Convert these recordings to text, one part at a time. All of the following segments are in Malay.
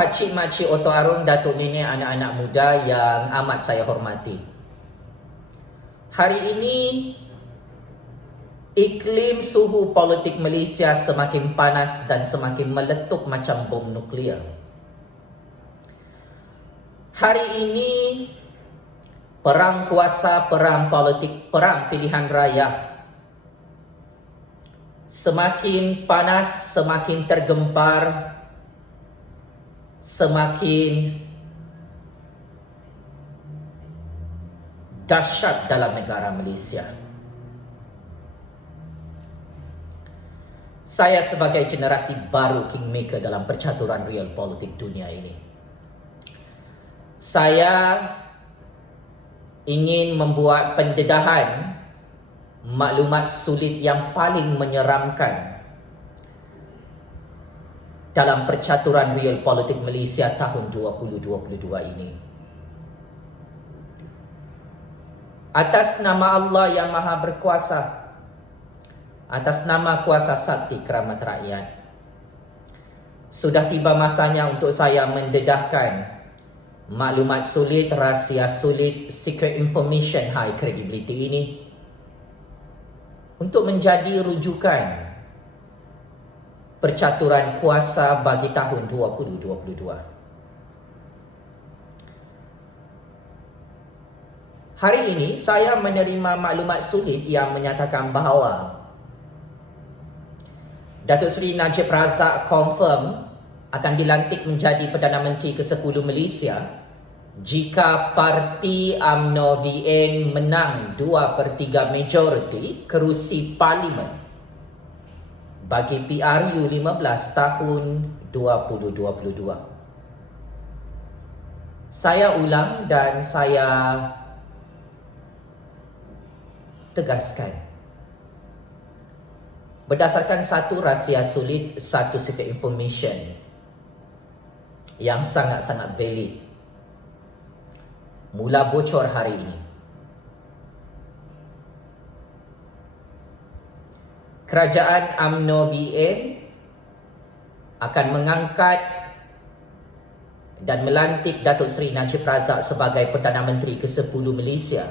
Pakcik Makcik Oto Arum, Datuk Nenek, anak-anak muda yang amat saya hormati. Hari ini iklim suhu politik Malaysia semakin panas dan semakin meletup macam bom nuklear. Hari ini perang kuasa, perang politik, perang pilihan raya semakin panas, semakin tergempar, semakin dahsyat dalam negara Malaysia. Saya sebagai generasi baru kingmaker dalam percaturan real politik dunia ini, saya ingin membuat pendedahan maklumat sulit yang paling menyeramkan dalam percaturan real politik Malaysia tahun 2022 ini. Atas nama Allah yang Maha Berkuasa, atas nama kuasa sakti keramat rakyat, sudah tiba masanya untuk saya mendedahkan maklumat sulit, rahsia sulit, secret information high credibility ini untuk menjadi rujukan percaturan kuasa bagi tahun 2022. Hari ini saya menerima maklumat sulit yang menyatakan bahawa Datuk Seri Najib Razak confirm akan dilantik menjadi Perdana Menteri ke-10 Malaysia jika parti UMNO BN menang 2/3 majoriti kerusi parlimen bagi PRU 15 tahun 2022. Saya ulang dan saya tegaskan, berdasarkan satu rahsia sulit, satu secret information yang sangat-sangat valid, mula bocor hari ini. Kerajaan UMNO BN akan mengangkat dan melantik Datuk Seri Najib Razak sebagai Perdana Menteri ke-10 Malaysia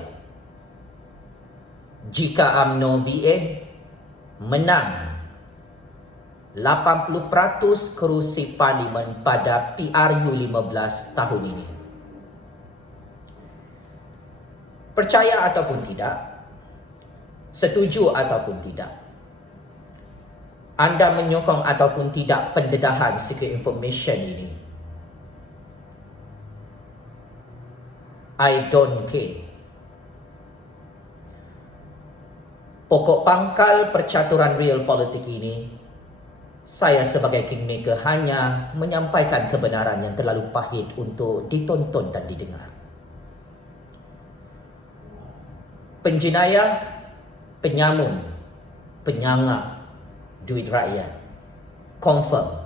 jika UMNO BN menang 80% kerusi parlimen pada PRU 15 tahun ini. Percaya ataupun tidak, setuju ataupun tidak, anda menyokong ataupun tidak pendedahan secret information ini, I don't care. Pokok pangkal percaturan real politik ini, saya sebagai kingmaker hanya menyampaikan kebenaran yang terlalu pahit untuk ditonton dan didengar. Penjenayah, penyamun, penyangak duit rakyat confirm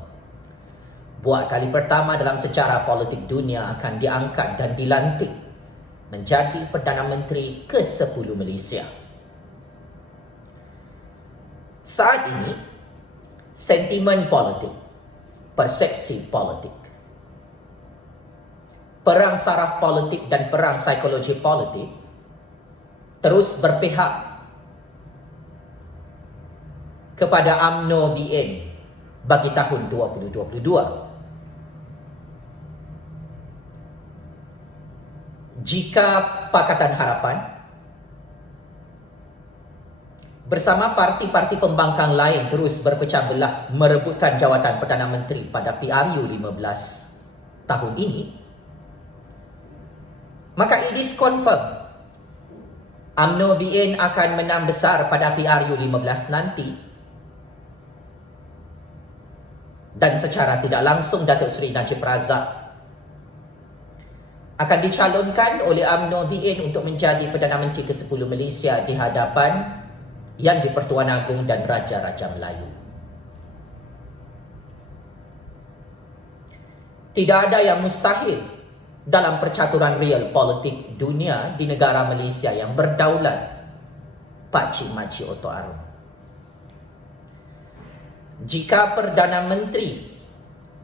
buat kali pertama dalam sejarah politik dunia akan diangkat dan dilantik menjadi Perdana Menteri ke-10 Malaysia. Saat ini, sentimen politik, persepsi politik, perang saraf politik dan perang psikologi politik terus berpihak kepada UMNO BN bagi tahun 2022. Jika Pakatan Harapan bersama parti-parti pembangkang lain terus berpecah belah merebutkan jawatan Perdana Menteri pada PRU 15 tahun ini, maka it is confirmed UMNO BN akan menang besar pada PRU 15 nanti, dan secara tidak langsung Datuk Seri Najib Razak akan dicalonkan oleh UMNO BN untuk menjadi Perdana Menteri ke-10 Malaysia di hadapan Yang di-Pertuan Agong dan Raja-Raja Melayu. Tidak ada yang mustahil dalam percaturan real politik dunia di negara Malaysia yang berdaulat Pakcik Makcik Oto Arum. Jika Perdana Menteri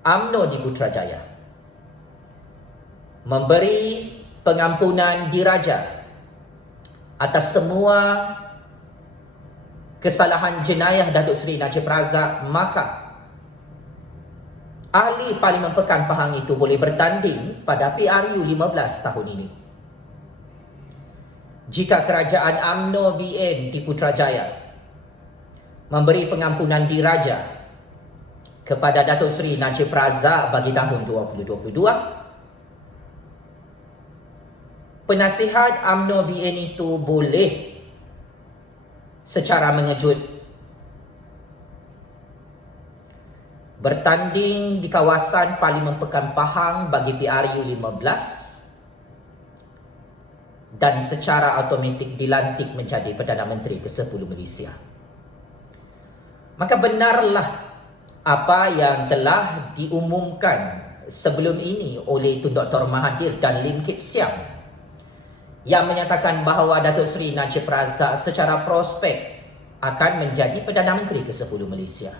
UMNO di Putrajaya memberi pengampunan diraja atas semua kesalahan jenayah Datuk Seri Najib Razak, maka ahli Parlimen Pekan Pahang itu boleh bertanding pada PRU 15 tahun ini. Jika kerajaan UMNO BN di Putrajaya memberi pengampunan diraja kepada Datuk Seri Najib Razak bagi tahun 2022, penasihat UMNO BN itu boleh secara mengejut bertanding di kawasan Parlimen Pekan Pahang bagi PRU 15 dan secara automatik dilantik menjadi Perdana Menteri ke-10 Malaysia. Maka benarlah apa yang telah diumumkan sebelum ini oleh Tun Dr. Mahathir dan Lim Kit Siang yang menyatakan bahawa Datuk Seri Najib Razak secara prospek akan menjadi Perdana Menteri ke-10 Malaysia.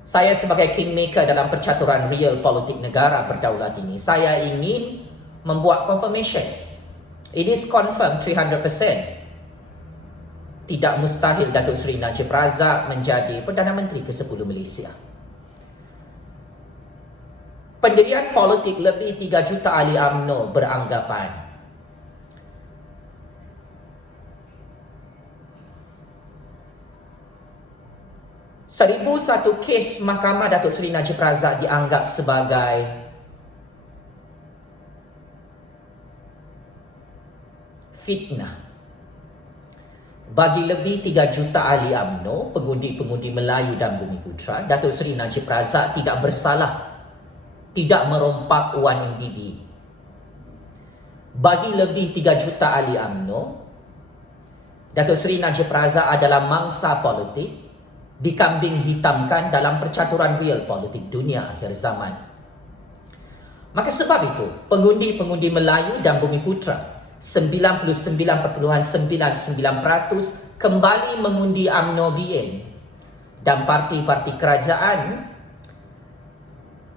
Saya sebagai kingmaker dalam percaturan real politik negara berdaulat ini, saya ingin membuat confirmation. It is confirmed 300%. Tidak mustahil Datuk Seri Najib Razak menjadi Perdana Menteri ke-10 Malaysia. Pendirian politik lebih 3 juta ahli UMNO beranggapan satu kes Mahkamah Datuk Seri Najib Razak dianggap sebagai fitnah. Bagi lebih 3 juta ahli UMNO, pengundi-pengundi Melayu dan Bumiputera, Datuk Seri Najib Razak tidak bersalah, tidak merompak wan UMDB. Bagi lebih 3 juta ahli UMNO, Datuk Seri Najib Razak adalah mangsa politik dikambing hitamkan dalam percaturan real politik dunia akhir zaman. Maka sebab itu, pengundi-pengundi Melayu dan Bumiputera 99.99% kembali mengundi UMNO BN dan parti-parti kerajaan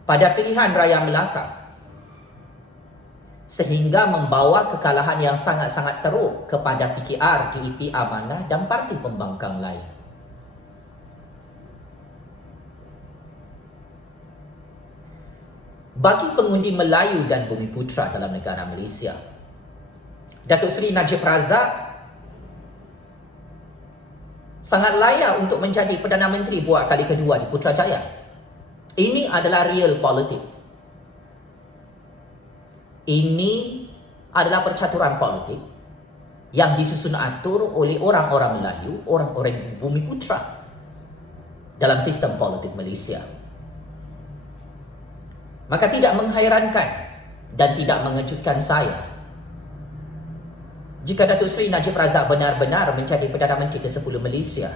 pada pilihan raya Melaka, sehingga membawa kekalahan yang sangat-sangat teruk kepada PKR, DEP Amanah dan parti pembangkang lain. Bagi pengundi Melayu dan Bumiputera dalam negara Malaysia, Datuk Seri Najib Razak sangat layak untuk menjadi Perdana Menteri buat kali kedua di Putrajaya. Ini adalah real politik. Ini adalah percaturan politik yang disusun atur oleh orang-orang Melayu, orang-orang Bumiputera dalam sistem politik Malaysia. Maka tidak menghairankan dan tidak mengejutkan saya jika Datuk Seri Najib Razak benar-benar menjadi Perdana Menteri ke-10 Malaysia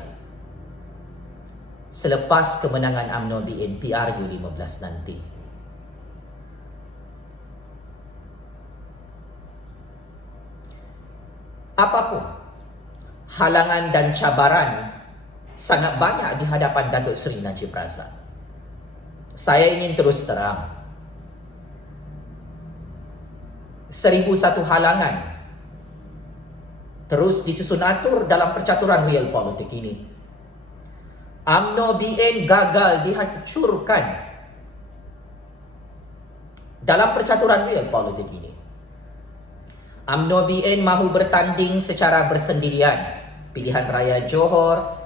selepas kemenangan UMNO BN PRU 15 nanti. Apapun halangan dan cabaran sangat banyak di hadapan Datuk Seri Najib Razak, saya ingin terus terang, 1001 halangan terus disusun atur dalam percaturan real politik ini. UMNO BN gagal dihancurkan dalam percaturan real politik ini. UMNO BN mahu bertanding secara bersendirian pilihan raya Johor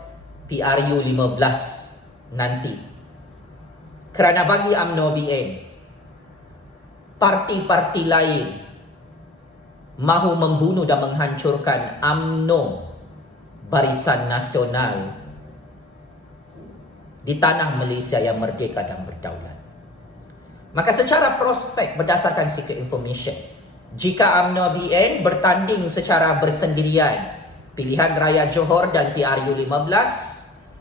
PRU 15 nanti. Kerana bagi UMNO BN, parti-parti lain mahu membunuh dan menghancurkan UMNO Barisan Nasional di tanah Malaysia yang merdeka dan berdaulat. Maka secara prospek berdasarkan secret information, jika UMNO BN bertanding secara bersendirian pilihan raya Johor dan PRU 15,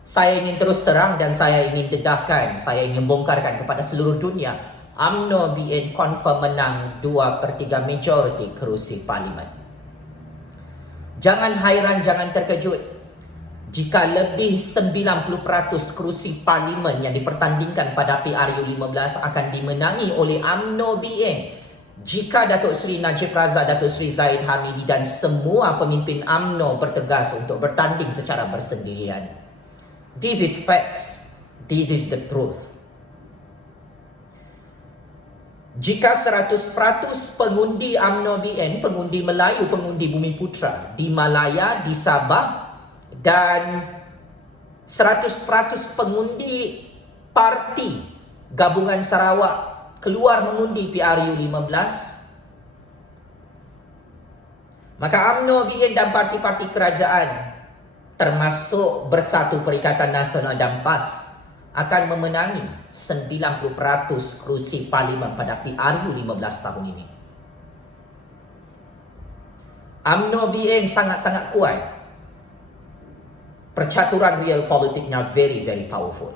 saya ingin terus terang dan saya ingin dedahkan, saya ingin bongkarkan kepada seluruh dunia, UMNO BN confirm menang 2/3 majoriti kerusi parlimen. Jangan hairan, jangan terkejut jika lebih 90% kerusi parlimen yang dipertandingkan pada PRU 15 akan dimenangi oleh UMNO BN jika Datuk Seri Najib Razak, Datuk Seri Zahid Hamidi dan semua pemimpin UMNO bertegas untuk bertanding secara bersendirian. This is facts. This is the truth. Jika 100% pengundi UMNO BN, pengundi Melayu, pengundi Bumiputra di Malaya, di Sabah, dan 100% pengundi parti Gabungan Sarawak keluar mengundi PRU 15, maka UMNO BN dan parti-parti kerajaan termasuk Bersatu Perikatan Nasional dan PAS akan memenangi 90% kerusi parlimen pada PRU 15 tahun ini. UMNO BN sangat-sangat kuat. Percaturan real politiknya very powerful.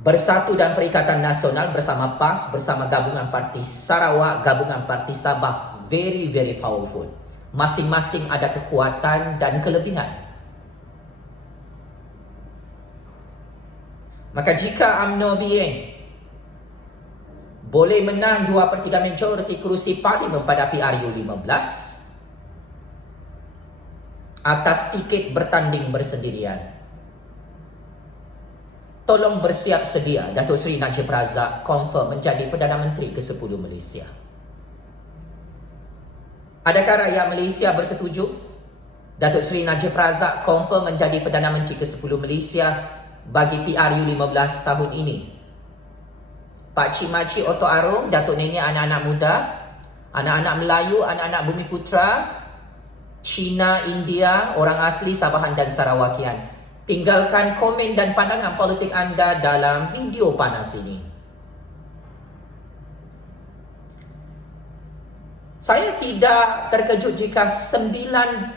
Bersatu dan Perikatan Nasional bersama PAS, bersama Gabungan Parti Sarawak, Gabungan Parti Sabah very powerful. Masing-masing ada kekuatan dan kelebihan. Maka jika UMNO BN boleh menang 2/3 majoriti kerusi parlimen pada PRU 15 atas tiket bertanding bersendirian, tolong bersiap sedia Datuk Seri Najib Razak confirm menjadi Perdana Menteri ke-10 Malaysia. Adakah rakyat Malaysia bersetuju Datuk Seri Najib Razak confirm menjadi Perdana Menteri ke-10 Malaysia bagi PRU 15 tahun ini? Pakcik-makcik Otok Arum, Datuk Nenek, anak-anak muda, anak-anak Melayu, anak-anak Bumiputra, Cina, India, orang asli Sabahan dan Sarawakian, tinggalkan komen dan pandangan politik anda dalam video panas ini. Saya tidak terkejut jika 99.99%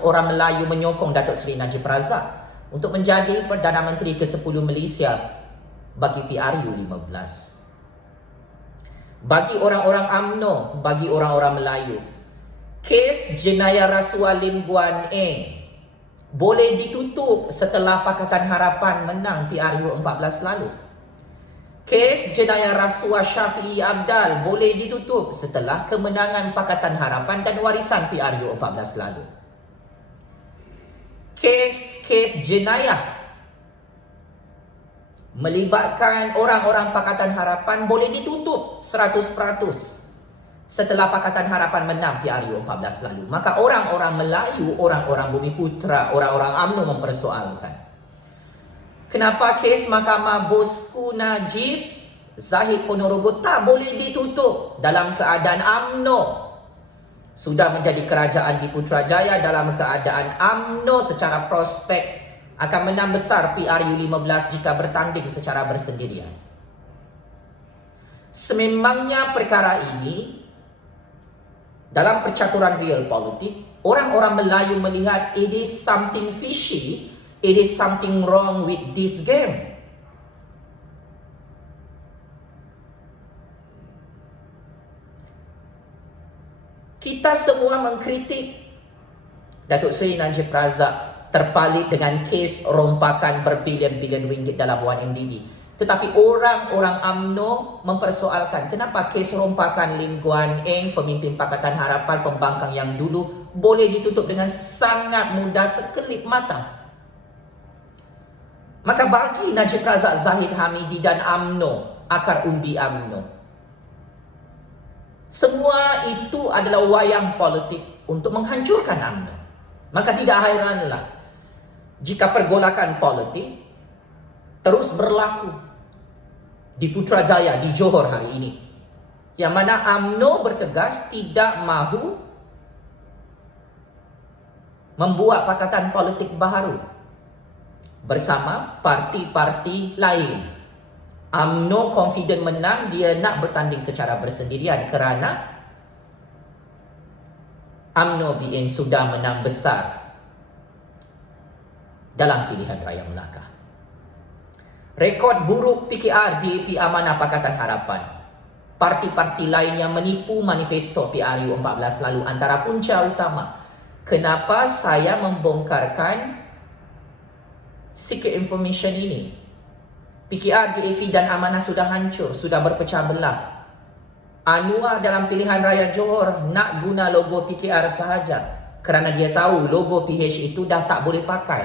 orang Melayu menyokong Datuk Seri Najib Razak untuk menjadi Perdana Menteri ke-10 Malaysia bagi PRU 15. Bagi orang-orang UMNO, bagi orang-orang Melayu, kes jenayah rasuah Lim Guan Eng boleh ditutup setelah Pakatan Harapan menang PRU 14 lalu. Kes jenayah rasuah Syafiee Abdal boleh ditutup setelah kemenangan Pakatan Harapan dan warisan PRU 14 lalu. Kes jenayah melibatkan orang-orang Pakatan Harapan boleh ditutup 100% setelah Pakatan Harapan menang PRU 14 lalu. Maka orang-orang Melayu, orang-orang Bumiputra, orang-orang UMNO mempersoalkan, kenapa kes Mahkamah Bosku Najib Zahid Ponorogo tak boleh ditutup dalam keadaan UMNO sudah menjadi kerajaan di Putrajaya, dalam keadaan UMNO secara prospek akan menang besar PRU 15 jika bertanding secara bersendirian. Sememangnya perkara ini dalam percaturan real politik, orang-orang Melayu melihat it is something fishy, it is something wrong with this game. Kita semua mengkritik Datuk Seri Najib Razak terpalit dengan kes rompakan berbilion-bilion ringgit dalam 1MDB. Tetapi orang-orang UMNO mempersoalkan kenapa kes rompakan Lim Guan Eng, pemimpin Pakatan Harapan, pembangkang yang dulu, boleh ditutup dengan sangat mudah sekelip mata. Maka bagi Najib Razak, Zahid Hamidi dan UMNO, akar umbi UMNO, semua itu adalah wayang politik untuk menghancurkan UMNO. Maka tidak heranlah jika pergolakan politik terus berlaku di Putrajaya, di Johor hari ini, yang mana UMNO bertegas tidak mahu membuat pakatan politik baru bersama parti-parti lain. UMNO confident menang, dia nak bertanding secara bersendirian kerana UMNO BN sudah menang besar dalam pilihan raya Melaka. Rekod buruk PKR, DAP Amanah Pakatan Harapan, parti-parti lain yang menipu manifesto PRU 14 lalu antara punca utama. Kenapa saya membongkarkan secret information ini? PKR, DAP dan Amanah sudah hancur, sudah berpecah belah. Anwar dalam pilihan raya Johor nak guna logo PKR sahaja kerana dia tahu logo PH itu dah tak boleh pakai.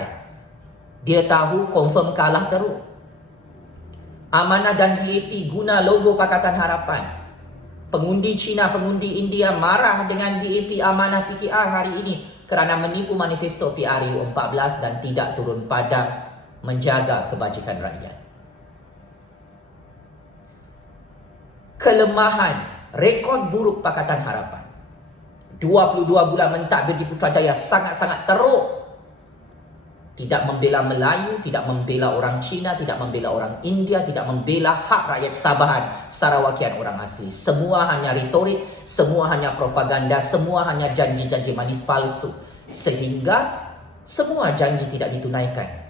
Dia tahu confirm kalah teruk. Amanah dan DAP guna logo Pakatan Harapan. Pengundi Cina, pengundi India marah dengan DAP, Amanah, PKR hari ini kerana menipu manifesto PRU 14 dan tidak turun padang menjaga kebajikan rakyat. Kelemahan, rekod buruk Pakatan Harapan. 22 bulan mentadbir di Putrajaya sangat-sangat teruk. Tidak membela Melayu, tidak membela orang Cina, tidak membela orang India, tidak membela hak rakyat Sabahan, Sarawakian orang asli. Semua hanya retorik, semua hanya propaganda, semua hanya janji-janji manis palsu. Sehingga semua janji tidak ditunaikan.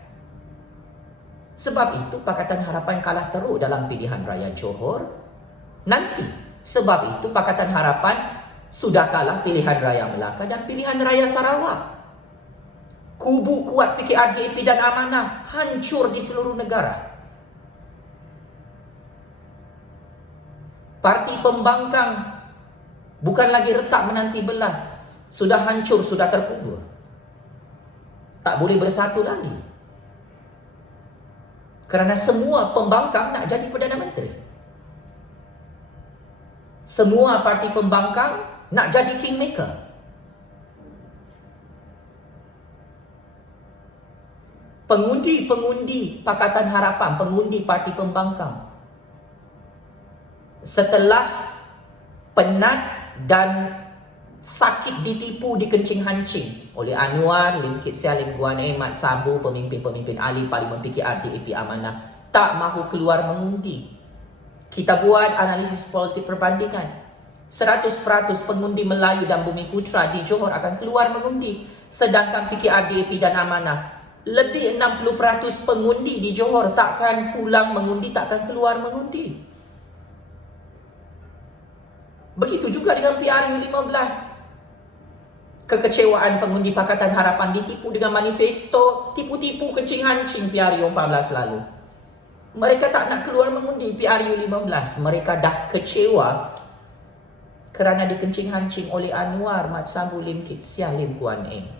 Sebab itu Pakatan Harapan kalah teruk dalam pilihan raya Johor. Nanti, sebab itu Pakatan Harapan sudah kalah pilihan raya Melaka dan pilihan raya Sarawak. Kubu kuat PKR, DAP dan Amanah hancur di seluruh negara. Parti pembangkang bukan lagi retak menanti belah, sudah hancur, sudah terkubur. Tak boleh bersatu lagi. Kerana semua pembangkang nak jadi Perdana Menteri. Semua parti pembangkang nak jadi kingmaker. Pengundi-pengundi Pakatan Harapan, pengundi parti pembangkang, setelah penat dan sakit ditipu, dikencing hancing oleh Anwar, Lim Kit Siang, Lim Guan Eng, Mat Sabu, pemimpin-pemimpin ahli Parlimen PKR, DAP, Amanah, tak mahu keluar mengundi. Kita buat analisis politik perbandingan. 100% pengundi Melayu dan Bumiputra di Johor akan keluar mengundi. Sedangkan PKR, DAP dan Amanah, lebih 60% pengundi di Johor takkan pulang mengundi, takkan keluar mengundi. Begitu juga dengan PRU 15. Kekecewaan pengundi Pakatan Harapan ditipu dengan manifesto tipu-tipu kencing hancing PRU 14 lalu. Mereka tak nak keluar mengundi PRU 15. Mereka dah kecewa kerana dikencing hancing oleh Anwar, Mat Sabu, Lim Kit Siang, Lim Guan Eng.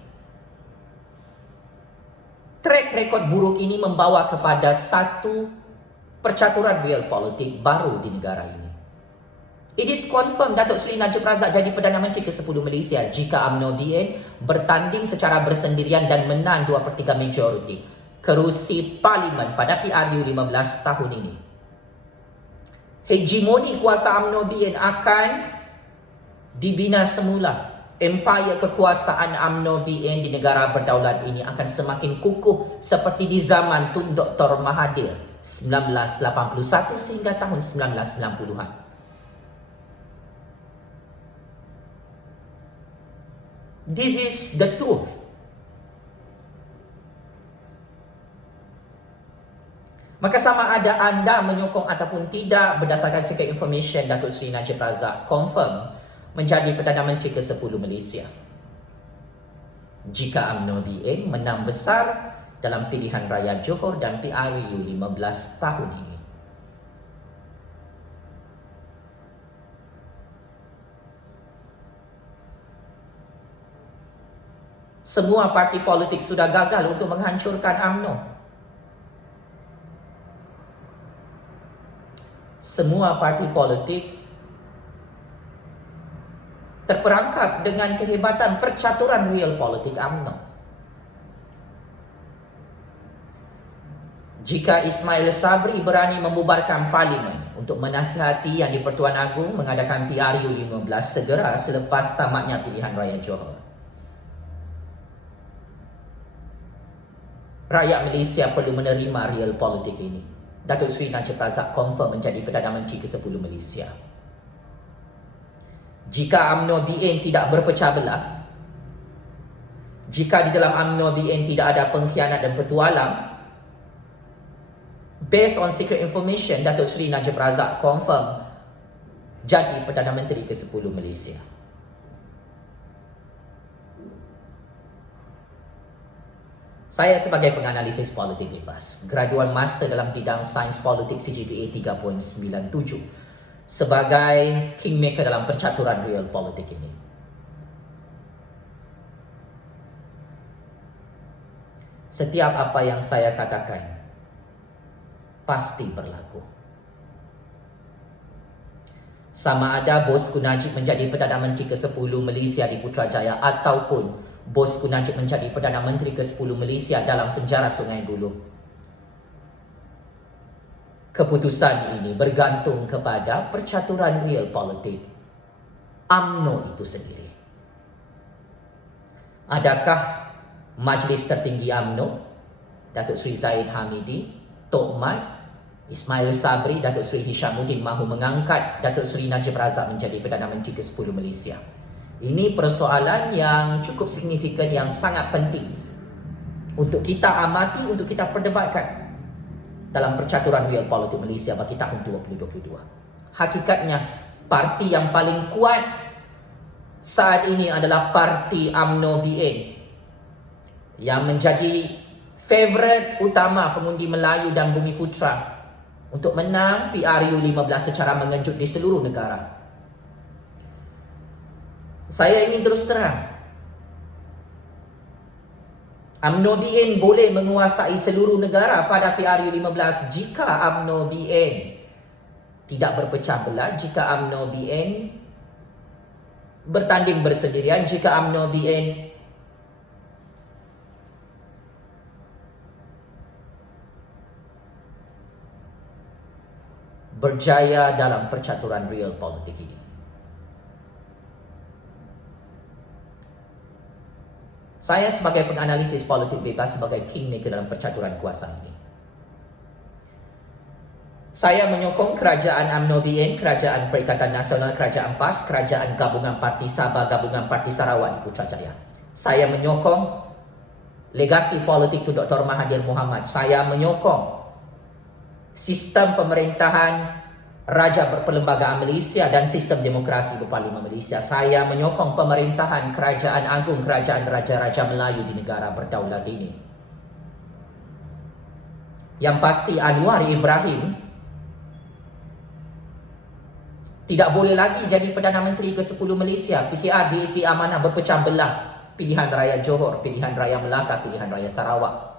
Track rekod buruk ini membawa kepada satu percaturan real politik baru di negara ini. It is confirmed Datuk Seri Najib Razak jadi Perdana Menteri ke-10 Malaysia jika UMNO BN bertanding secara bersendirian dan menang 2/3 majoriti kerusi Parlimen pada PRU 15 tahun ini. Hegemoni kuasa UMNO BN akan dibina semula. Empire kekuasaan UMNO BN di negara berdaulat ini akan semakin kukuh seperti di zaman Tun Dr. Mahathir 1981 sehingga tahun 1990-an. This is the truth. Maka sama ada anda menyokong ataupun tidak berdasarkan secret information Datuk Seri Najib Razak confirm menjadi Perdana Menteri ke-10 Malaysia jika UMNO BN menang besar dalam pilihan raya Johor dan PRU 15 tahun ini. Semua parti politik sudah gagal untuk menghancurkan UMNO. Semua parti politik terperangkap dengan kehebatan percaturan real politik UMNO. Jika Ismail Sabri berani membubarkan Parlimen untuk menasihati Yang di-Pertuan Agong mengadakan PRU 15 segera selepas tamatnya pilihan raya Johor, rakyat Malaysia perlu menerima real politik ini. Datuk Seri Najib Razak confirm menjadi Perdana Menteri ke-10 Malaysia. Jika UMNO BN tidak berpecah belah, jika di dalam UMNO BN tidak ada pengkhianat dan petualang, based on secret information, Datuk Seri Najib Razak confirm jadi Perdana Menteri ke-10 Malaysia. Saya sebagai penganalisis politik bebas, graduan master dalam bidang sains politik CGPA 3.97 sebagai kingmaker dalam percaturan real politik ini. Setiap apa yang saya katakan pasti berlaku. Sama ada bosku Najib menjadi Perdana Menteri ke-10 Malaysia di Putrajaya ataupun bosku Najib menjadi Perdana Menteri ke-10 Malaysia dalam penjara Sungai Buloh. Keputusan ini bergantung kepada percaturan real politik UMNO itu sendiri. Adakah Majlis Tertinggi UMNO, Datuk Seri Zahid Hamidi, Tok Mat, Ismail Sabri, Datuk Seri Hishamuddin mahu mengangkat Datuk Seri Najib Razak menjadi Perdana Menteri ke-10 Malaysia? Ini persoalan yang cukup signifikan, yang sangat penting untuk kita amati, untuk kita perdebatkan dalam percaturan real politik Malaysia bagi tahun 2022. Hakikatnya, parti yang paling kuat saat ini adalah parti UMNO BN yang menjadi favourite utama pengundi Melayu dan Bumiputra untuk menang PRU15 secara mengejut di seluruh negara. Saya ingin terus terang, UMNO BN boleh menguasai seluruh negara pada PRU15 jika UMNO BN tidak berpecah belah, jika UMNO BN bertanding bersendirian, jika UMNO BN berjaya dalam percaturan real politik ini. Saya sebagai penganalisis politik bebas, sebagai kingmaker dalam percaturan kuasa ini, saya menyokong kerajaan UMNO BN, kerajaan Perikatan Nasional, kerajaan PAS, kerajaan Gabungan Parti Sabah, Gabungan Parti Sarawak di Putrajaya. Saya menyokong legasi politik Tun Dr. Mahathir Mohamad. Saya menyokong sistem pemerintahan Raja Berperlembagaan Malaysia dan sistem demokrasi berparlimen Malaysia. Saya menyokong pemerintahan Kerajaan Agung, Kerajaan Raja-Raja Melayu di negara berdaulat ini. Yang pasti Anwar Ibrahim tidak boleh lagi jadi Perdana Menteri ke-10 Malaysia. PKR, DAP Amanah berpecah belah. Pilihan Raya Johor, pilihan Raya Melaka, pilihan Raya Sarawak.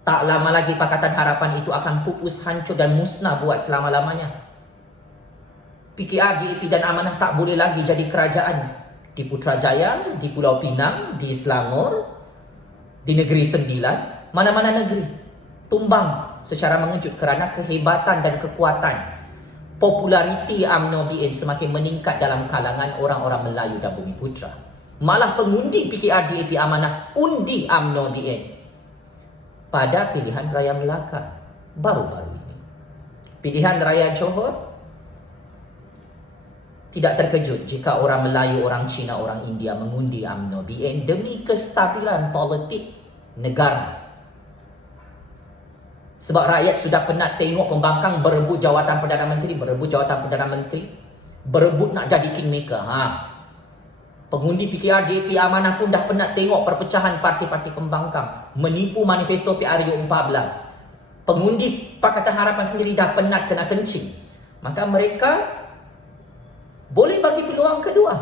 Tak lama lagi Pakatan Harapan itu akan pupus, hancur dan musnah buat selama-lamanya. PKR, DAP dan Amanah tak boleh lagi jadi kerajaan di Putrajaya, di Pulau Pinang, di Selangor, di Negeri Sembilan, mana-mana negeri tumbang secara mengejut kerana kehebatan dan kekuatan. Populariti UMNO BN semakin meningkat dalam kalangan orang-orang Melayu dan Bumiputra. Malah pengundi PKR, DAP Amanah undi UMNO BN pada pilihan Raya Melaka baru-baru ini. Pilihan Raya Johor, tidak terkejut jika orang Melayu, orang Cina, orang India mengundi UMNO BN demi kestabilan politik negara. Sebab rakyat sudah penat tengok pembangkang berebut jawatan Perdana Menteri, berebut nak jadi kingmaker. Pengundi PKR, DAP Amanah pun dah penat tengok perpecahan parti-parti pembangkang, menipu manifesto PRU14. Pengundi Pakatan Harapan sendiri dah penat kena kencing. Maka mereka boleh bagi peluang kedua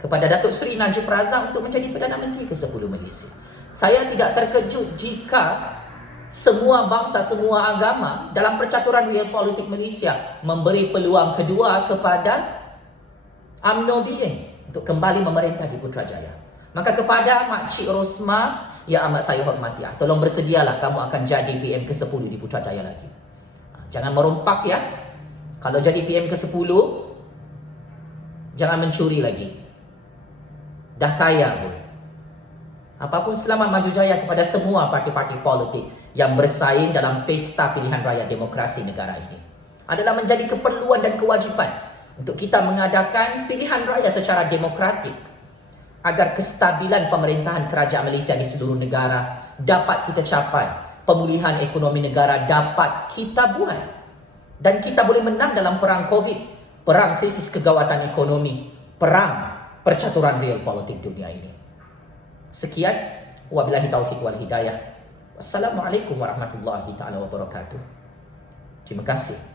kepada Datuk Seri Najib Razak untuk menjadi Perdana Menteri ke-10 Malaysia. Saya tidak terkejut jika semua bangsa, semua agama dalam percaturan real politik Malaysia memberi peluang kedua kepada UMNO BN untuk kembali memerintah di Putrajaya. Maka kepada Makcik Rosmah yang amat saya hormati, tolong bersedialah kamu akan jadi PM ke-10 di Putrajaya lagi. Jangan merompak ya. Kalau jadi PM ke-10, jangan mencuri lagi. Dah kaya pun. Apapun, selamat maju jaya kepada semua parti-parti politik yang bersaing dalam pesta pilihan raya demokrasi negara ini. Adalah menjadi keperluan dan kewajipan untuk kita mengadakan pilihan raya secara demokratik agar kestabilan pemerintahan kerajaan Malaysia di seluruh negara dapat kita capai. Pemulihan ekonomi negara dapat kita buat. Dan kita boleh menang dalam perang COVID, perang krisis kegawatan ekonomi, perang percaturan real politik dunia ini. Sekian, wabillahi taufiq wal hidayah. Wassalamualaikum warahmatullahi taala wabarakatuh. Terima kasih.